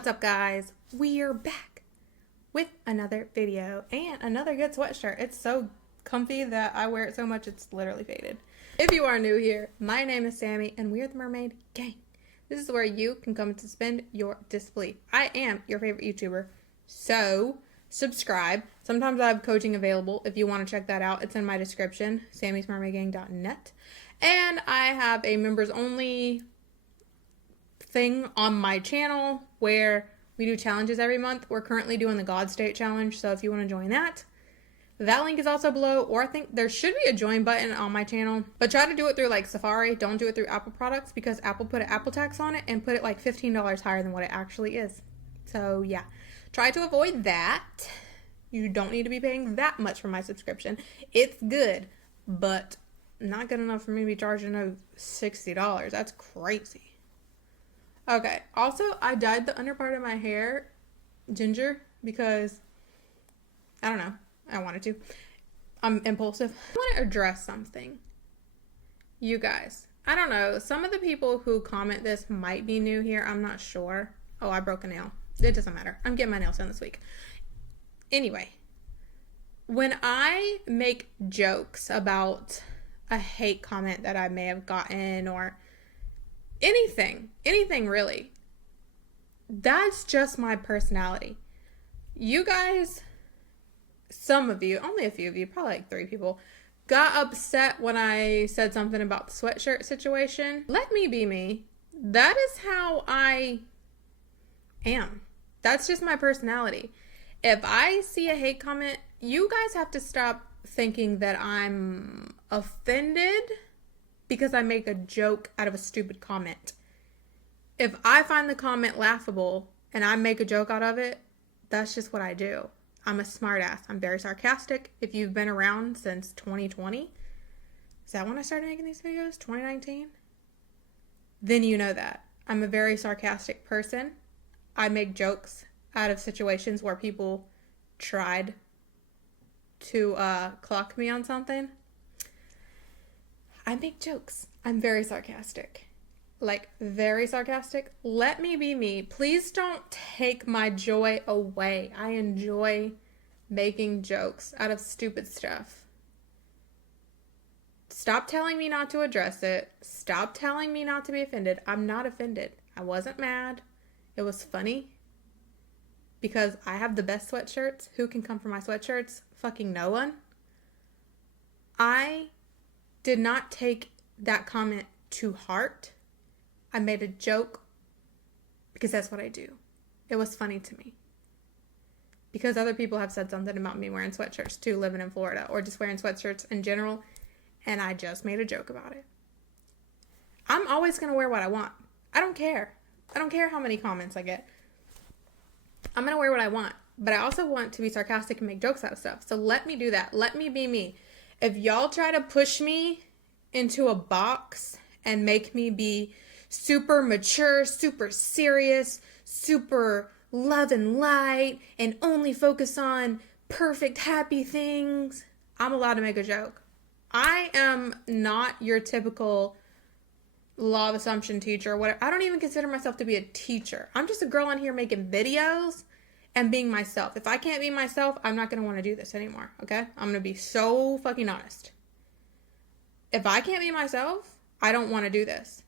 What's up, guys? We're back with another video and another good sweatshirt. It's so comfy that I wear it so much it's literally faded. If you are new here, my name is Sammy and we're the Mermaid Gang. This is where you can come to suspend your disbelief. I am your favorite YouTuber, so subscribe. Sometimes I have coaching available if you want to check that out. It's in my description, sammysmermaidgang.net. And I have a members only thing on my channel where we do challenges every month. We're currently doing the God State challenge, so if you want to join that link is also below, or I think there should be a join button on my channel, but try to do it through like Safari. Don't do it through Apple products because Apple put an Apple tax on it and put it like $15 higher than what it actually is. So yeah, try to avoid that. You don't need to be paying that much for my subscription. It's good, but not good enough for me to be charging $60. That's crazy. Okay, also, I dyed the under part of my hair ginger because, I don't know, I wanted to. I'm impulsive. I want to address something. You guys, I don't know, some of the people who comment this might be new here, I'm not sure. Oh, I broke a nail. It doesn't matter. I'm getting my nails done this week. Anyway, when I make jokes about a hate comment that I may have gotten or anything really, that's just my personality. You guys, some of you, only a few of you, probably like 3 people, got upset when I said something about the sweatshirt situation. Let me be me. That is how I am. That's just my personality. If I see a hate comment, you guys have to stop thinking that I'm offended because I make a joke out of a stupid comment. If I find the comment laughable and I make a joke out of it, that's just what I do. I'm a smartass. I'm very sarcastic. If you've been around since 2020, is that when I started making these videos? 2019? Then you know that. I'm a very sarcastic person. I make jokes out of situations where people tried to clock me on something. I make jokes. I'm very sarcastic. Like, very sarcastic. Let me be me. Please don't take my joy away. I enjoy making jokes out of stupid stuff. Stop telling me not to address it. Stop telling me not to be offended. I'm not offended. I wasn't mad. It was funny. Because I have the best sweatshirts. Who can come for my sweatshirts? Fucking no one. I did not take that comment to heart. I made a joke because that's what I do. It was funny to me. Because other people have said something about me wearing sweatshirts too, living in Florida, or just wearing sweatshirts in general, and I just made a joke about it. I'm always going to wear what I want. I don't care. I don't care how many comments I get. I'm going to wear what I want, but I also want to be sarcastic and make jokes out of stuff. So let me do that. Let me be me. If y'all try to push me into a box and make me be super mature, super serious, super love and light, and only focus on perfect, happy things, I'm allowed to make a joke. I am not your typical law of assumption teacher or whatever. I don't even consider myself to be a teacher. I'm just a girl on here making videos and being myself. If I can't be myself, I'm not going to want to do this anymore, okay? I'm going to be so fucking honest. If I can't be myself, I don't want to do this.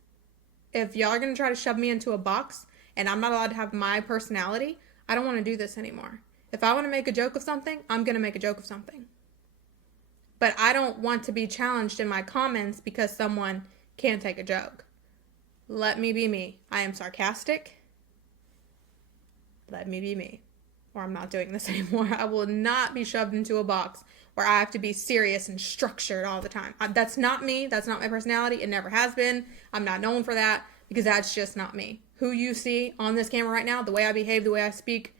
If y'all are going to try to shove me into a box and I'm not allowed to have my personality, I don't want to do this anymore. If I want to make a joke of something, I'm going to make a joke of something. But I don't want to be challenged in my comments because someone can't take a joke. Let me be me. I am sarcastic. Let me be me. Or I'm not doing this anymore. I will not be shoved into a box where I have to be serious and structured all the time. That's not me. That's not my personality. It never has been. I'm not known for that because that's just not me. Who you see on this camera right now, the way I behave, the way I speak,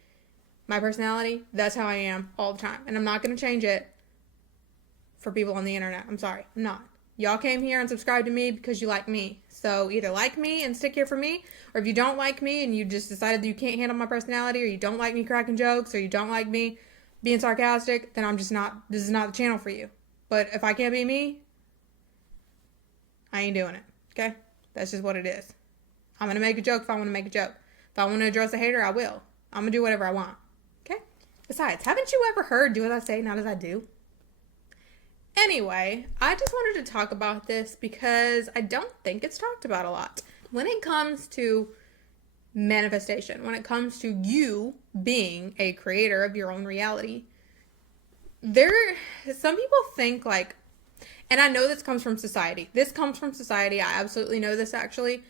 my personality, that's how I am all the time. And I'm not going to change it for people on the internet. I'm sorry. I'm not. Y'all came here and subscribed to me because you like me. So either like me and stick here for me, or if you don't like me and you just decided that you can't handle my personality, or you don't like me cracking jokes, or you don't like me being sarcastic, then this is not the channel for you. But if I can't be me, I ain't doing it, okay? That's just what it is. I'm going to make a joke if I want to make a joke. If I want to address a hater, I will. I'm going to do whatever I want. Okay? Besides, haven't you ever heard, do as I say, not as I do? Anyway, I just wanted to talk about this because I don't think it's talked about a lot. When it comes to manifestation, when it comes to you being a creator of your own reality, some people think like, and I know this comes from society. This comes from society. I absolutely know this actually,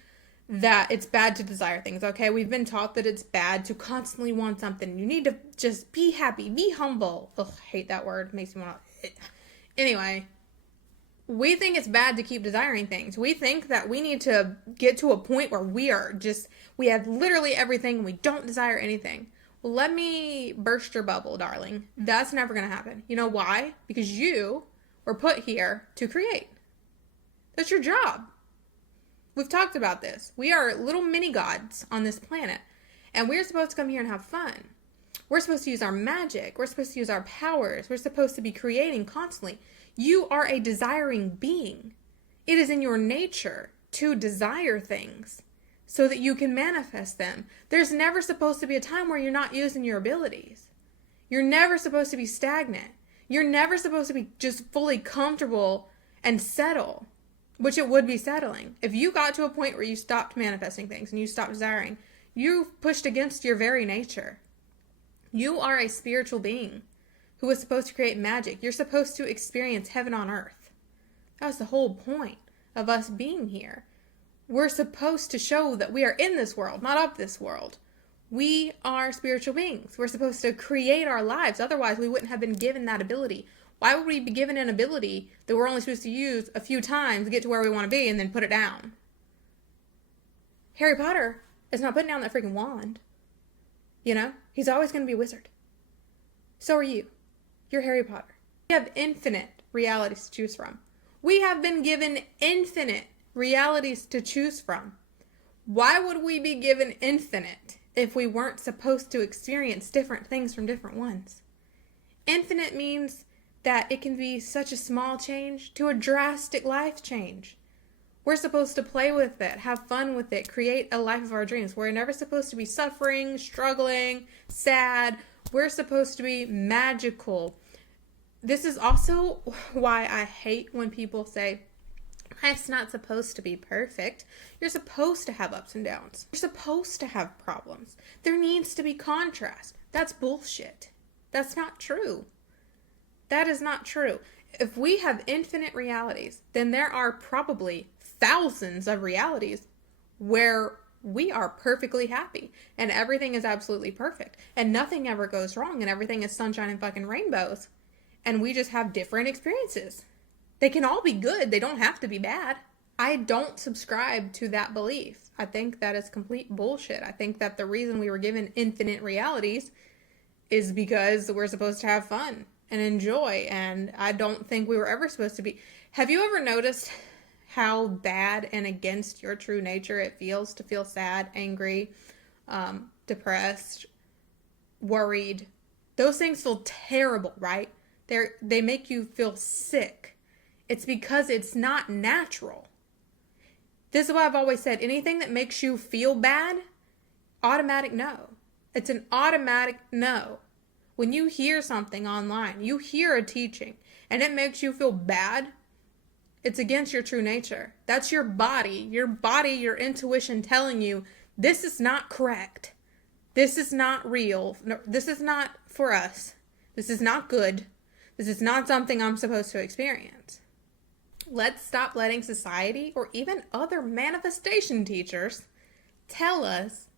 that it's bad to desire things, okay? We've been taught that it's bad to constantly want something. You need to just be happy, be humble. Ugh, I hate that word. Makes me want to... Anyway, we think it's bad to keep desiring things. We think that we need to get to a point where we have literally everything and we don't desire anything. Well, let me burst your bubble, darling. That's never going to happen. You know why? Because you were put here to create. That's your job. We've talked about this. We are little mini gods on this planet, and we're supposed to come here and have fun. We're supposed to use our magic. We're supposed to use our powers. We're supposed to be creating constantly. You are a desiring being. It is in your nature to desire things so that you can manifest them. There's never supposed to be a time where you're not using your abilities. You're never supposed to be stagnant. You're never supposed to be just fully comfortable and settle, which it would be settling. If you got to a point where you stopped manifesting things and you stopped desiring, you've pushed against your very nature. You are a spiritual being who is supposed to create magic. You're supposed to experience heaven on earth. That was the whole point of us being here. We're supposed to show that we are in this world, not of this world. We are spiritual beings. We're supposed to create our lives. Otherwise, we wouldn't have been given that ability. Why would we be given an ability that we're only supposed to use a few times to get to where we want to be and then put it down? Harry Potter is not putting down that freaking wand. You know? He's always going to be a wizard. So are you. You're Harry Potter. We have infinite realities to choose from. We have been given infinite realities to choose from. Why would we be given infinite if we weren't supposed to experience different things from different ones? Infinite means that it can be such a small change to a drastic life change. We're supposed to play with it, have fun with it, create a life of our dreams. We're never supposed to be suffering, struggling, sad. We're supposed to be magical. This is also why I hate when people say, life's not supposed to be perfect. You're supposed to have ups and downs. You're supposed to have problems. There needs to be contrast. That's bullshit. That's not true. That is not true. If we have infinite realities, then there are probably thousands of realities where we are perfectly happy and everything is absolutely perfect and nothing ever goes wrong and everything is sunshine and fucking rainbows and we just have different experiences. They can all be good. They don't have to be bad. I don't subscribe to that belief. I think that is complete bullshit. I think that the reason we were given infinite realities is because we're supposed to have fun and enjoy, and I don't think we were ever supposed to be. Have you ever noticed how bad and against your true nature it feels to feel sad, angry, depressed, worried? Those things feel terrible, right? They make you feel sick. It's because it's not natural. This is what I've always said. Anything that makes you feel bad, automatic no. It's an automatic no. When you hear something online, you hear a teaching, and it makes you feel bad, it's against your true nature. That's your body, your intuition telling you, this is not correct. This is not real. No, this is not for us. This is not good. This is not something I'm supposed to experience. Let's stop letting society or even other manifestation teachers tell us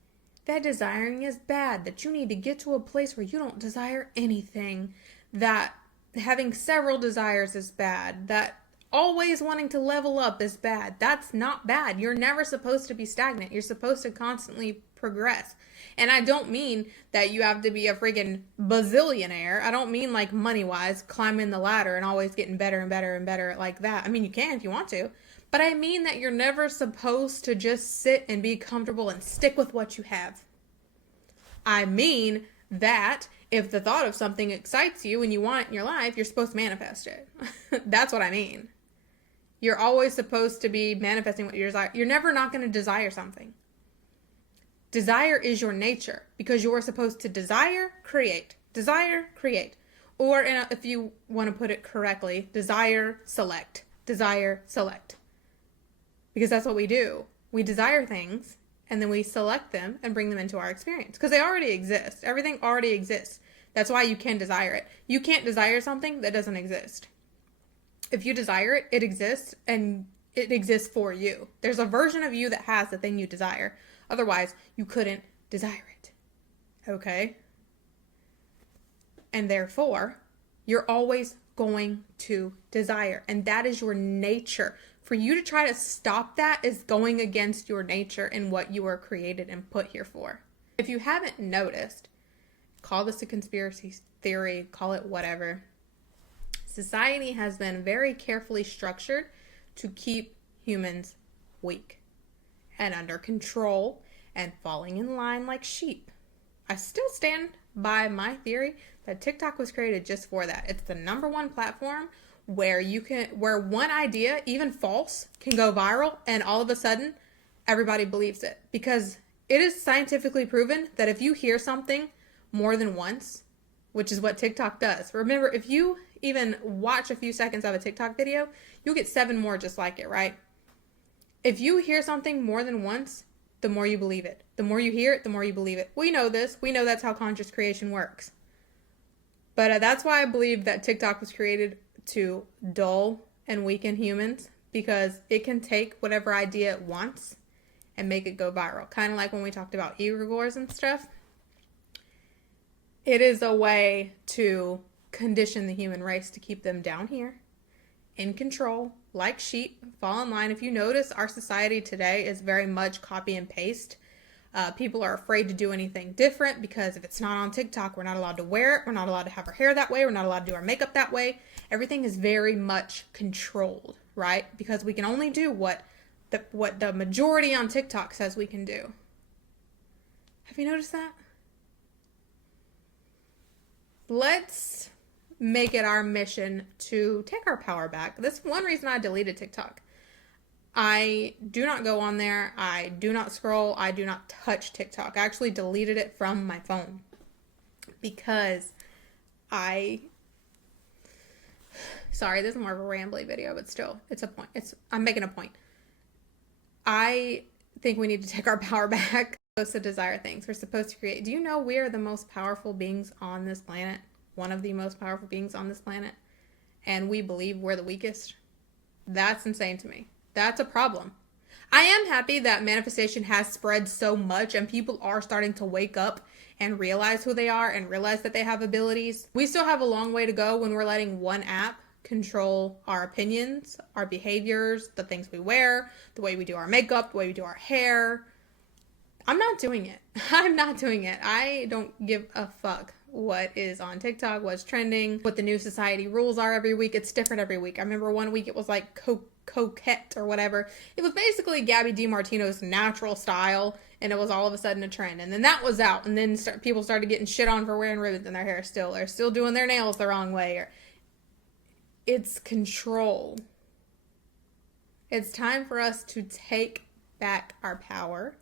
that desiring is bad, that you need to get to a place where you don't desire anything, that having several desires is bad, that always wanting to level up is bad. That's not bad. You're never supposed to be stagnant. You're supposed to constantly progress. And I don't mean that you have to be a friggin' bazillionaire. I don't mean like money-wise, climbing the ladder and always getting better and better and better like that. I mean, you can if you want to. But I mean that you're never supposed to just sit and be comfortable and stick with what you have. I mean that if the thought of something excites you and you want it in your life, you're supposed to manifest it. That's what I mean. You're always supposed to be manifesting what you desire. You're never not going to desire something. Desire is your nature because you are supposed to desire, create. Desire, create. Or if you want to put it correctly, desire, select. Desire, select. Because that's what we do. We desire things and then we select them and bring them into our experience because they already exist. Everything already exists. That's why you can desire it. You can't desire something that doesn't exist. If you desire it, it exists and it exists for you. There's a version of you that has the thing you desire. Otherwise, you couldn't desire it. Okay? And therefore, you're always going to desire. And that is your nature. For you to try to stop that is going against your nature and what you were created and put here for. If you haven't noticed, call this a conspiracy theory, call it whatever. Society has been very carefully structured to keep humans weak and under control and falling in line like sheep. I still stand by my theory that TikTok was created just for that. It's the #1 platform where where one idea, even false, can go viral and all of a sudden everybody believes it. Because it is scientifically proven that if you hear something more than once, which is what TikTok does. Remember, if you even watch a few seconds of a TikTok video, you'll get 7 more just like it, right? If you hear something more than once, the more you believe it. The more you hear it, the more you believe it. We know this. We know that's how conscious creation works. But that's why I believe that TikTok was created to dull and weaken humans, because it can take whatever idea it wants and make it go viral. Kind of like when we talked about egregores and stuff. It is a way to condition the human race to keep them down here, in control, like sheep, fall in line. If you notice, our society today is very much copy and paste. People are afraid to do anything different because if it's not on TikTok, we're not allowed to wear it. We're not allowed to have our hair that way. We're not allowed to do our makeup that way. Everything is very much controlled, right? Because we can only do what the majority on TikTok says we can do. Have you noticed that? Let's make it our mission to take our power back. That's one reason I deleted TikTok. I do not go on there. I do not scroll. I do not touch TikTok. I actually deleted it from my phone because sorry, this is more of a rambly video, but still, it's a point. I'm making a point. I think we need to take our power back. We're supposed to desire things. We're supposed to create. Do you know we are the most powerful beings on this planet? One of the most powerful beings on this planet. And we believe we're the weakest. That's insane to me. That's a problem. I am happy that manifestation has spread so much and people are starting to wake up and realize who they are and realize that they have abilities. We still have a long way to go when we're letting one app control our opinions, our behaviors, the things we wear, the way we do our makeup, the way we do our hair. I'm not doing it. I'm not doing it. I don't give a fuck what is on TikTok, what's trending, what the new society rules are every week. It's different every week. I remember one week it was like coquette or whatever. It was basically Gabby DiMartino's natural style, and it was all of a sudden a trend. And then that was out, and then people started getting shit on for wearing ribbons in their hair still, or still doing their nails the wrong way. Or it's control. It's time for us to take back our power,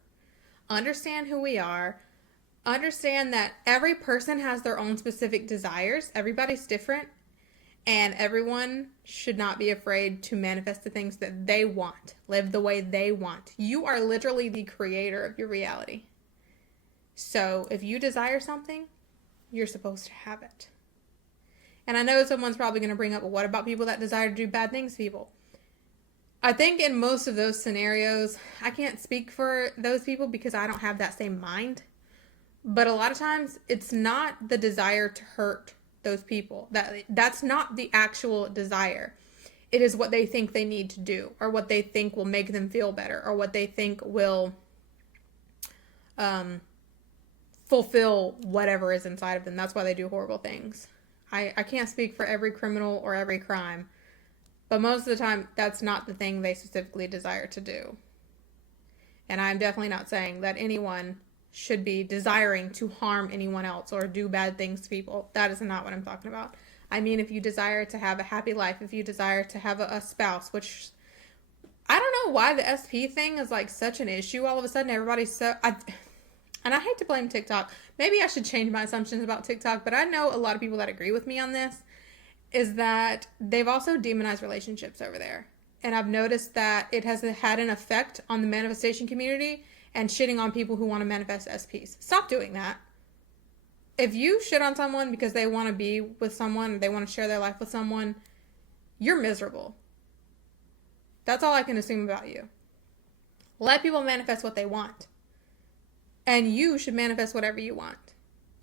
understand who we are, understand that every person has their own specific desires. Everybody's different, and everyone should not be afraid to manifest the things that they want, live the way they want. You are literally the creator of your reality. So if you desire something, you're supposed to have it. And I know someone's probably going to bring up, well, what about people that desire to do bad things to people? I think in most of those scenarios, I can't speak for those people because I don't have that same mind. But a lot of times, it's not the desire to hurt those people. That's not the actual desire. It is what they think they need to do, or what they think will make them feel better, or what they think will fulfill whatever is inside of them. That's why they do horrible things. I can't speak for every criminal or every crime, but most of the time, that's not the thing they specifically desire to do. And I'm definitely not saying that anyone should be desiring to harm anyone else or do bad things to people. That is not what I'm talking about. I mean, if you desire to have a happy life, if you desire to have a spouse, which I don't know why the SP thing is like such an issue all of a sudden. Everybody's so... and I hate to blame TikTok. Maybe I should change my assumptions about TikTok, but I know a lot of people that agree with me on this, is that they've also demonized relationships over there. And I've noticed that it has had an effect on the manifestation community and shitting on people who want to manifest SPs. Stop doing that. If you shit on someone because they want to be with someone, or they want to share their life with someone, you're miserable. That's all I can assume about you. Let people manifest what they want. And you should manifest whatever you want.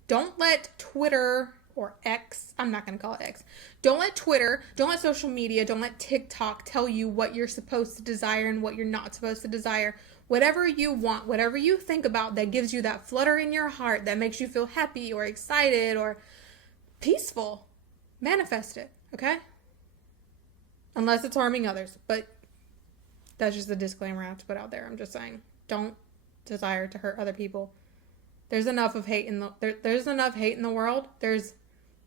Don't let Twitter or X, I'm not going to call it X. Don't let Twitter, don't let social media, don't let TikTok tell you what you're supposed to desire and what you're not supposed to desire. Whatever you want, whatever you think about that gives you that flutter in your heart, that makes you feel happy or excited or peaceful, manifest it, okay? Unless it's harming others. But that's just a disclaimer I have to put out there. I'm just saying, don't desire to hurt other people. There's enough of hate there's enough hate in the world. There's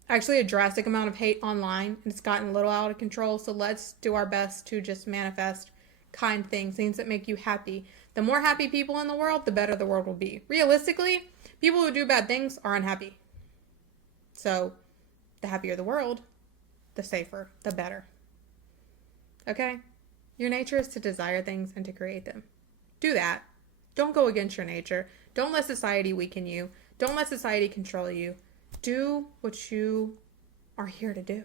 actually a drastic amount of hate online, and it's gotten a little out of control. So let's do our best to just manifest kind things that make you happy. The more happy people in the world, the better the world will be. Realistically, people who do bad things are unhappy. So the happier the world, the safer, the better. Okay? Your nature is to desire things and to create them. Do that. Don't go against your nature. Don't let society weaken you. Don't let society control you. Do what you are here to do.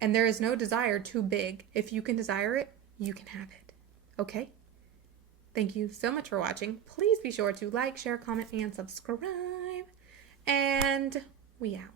And there is no desire too big. If you can desire it, you can have it. Okay? Thank you so much for watching. Please be sure to like, share, comment, and subscribe. And we out.